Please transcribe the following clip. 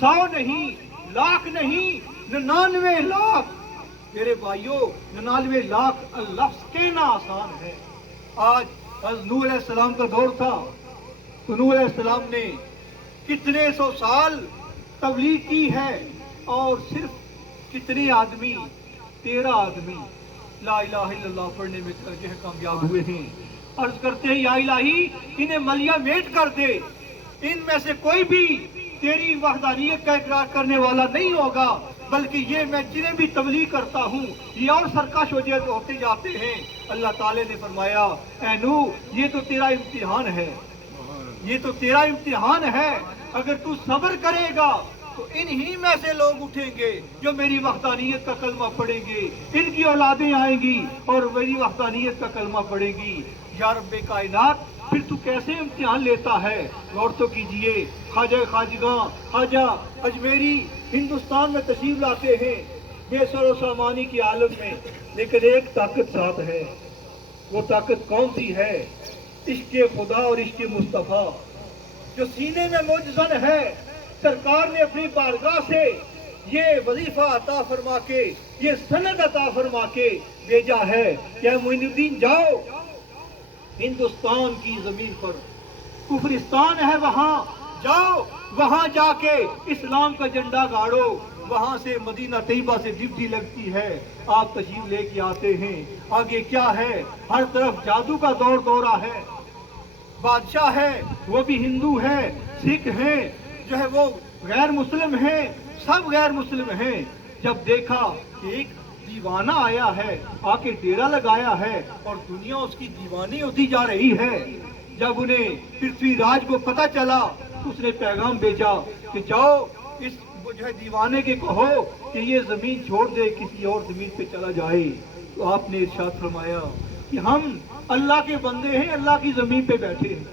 100 نہیں، لاکھ نہیں، 99 لاکھ میرے بھائیوں، 99 لاکھ لفظ کہنا آسان ہے۔ آج نوح علیہ السلام کا دور تھا تو نوح علیہ السلام نے کتنے سو سال تبلیغ کی ہے، اور صرف کتنے آدمی، 13 آدمی لا الہ الا اللہ پڑھنے میں جو ہے کامیاب ہوئے ہیں۔ عرض کرتے ہیں یا الہی انہیں ملیا میٹ کر دے، ان میں سے کوئی بھی تیری وحدانیت کا اقرار کرنے والا نہیں ہوگا، بلکہ یہ میں جنہیں بھی تبلیغ کرتا ہوں یہ اور سرکش ہوتے جاتے ہیں۔ اللہ تعالی نے فرمایا اے نوح یہ تو تیرا امتحان ہے، یہ تو تیرا امتحان ہے، اگر تو صبر کرے گا تو انہی میں سے لوگ اٹھیں گے جو میری وحدانیت کا کلمہ پڑھیں گے، ان کی اولادیں آئیں گی اور میری وحدانیت کا کلمہ پڑھیں گی۔ یا رب کائنات پھر تو کیسے امتحان لیتا ہے؟ غور تو کیجئے، خواجہ خواجگاں خواجہ اجمیری ہندوستان میں تشریف لاتے ہیں بے سر و سامانی کی عالم میں، لیکن ایک طاقت ساتھ ہے۔ وہ طاقت کون سی ہے؟ عشق خدا اور عشق مصطفیٰ جو سینے میں مجزن ہے۔ سرکار نے اپنی بارگاہ سے یہ وظیفہ عطا فرما کے، یہ سند عطا فرما کے بھیجا ہے کہ معین الدین جاؤ ہندوستان کی زمین پر کفرستان ہے، وہاں جاؤ، وہاں جا کے اسلام کا جھنڈا گاڑو۔ وہاں سے مدینہ طیبہ سے ڈپٹی لگتی ہے، آپ تشریف لے کے آتے ہیں۔ آگے کیا ہے؟ ہر طرف جادو کا دور دورہ ہے، بادشاہ ہے وہ بھی ہندو ہے، سکھ ہیں جو ہے وہ غیر مسلم ہیں، سب غیر مسلم ہیں۔ جب دیکھا کہ ایک دیوانہ آیا ہے، آ کے ڈیرا لگایا ہے اور دنیا اس کی دیوانی ہوتی جا رہی ہے، جب انہیں پرتھوی راج کو پتہ چلا تو اس نے پیغام بھیجا کہ جاؤ اس جو ہے دیوانے کے کہو کہ یہ زمین چھوڑ دے، کسی اور زمین پہ چلا جائے۔ تو آپ نے ارشاد فرمایا کہ ہم اللہ کے بندے ہیں، اللہ کی زمین پہ بیٹھے ہیں،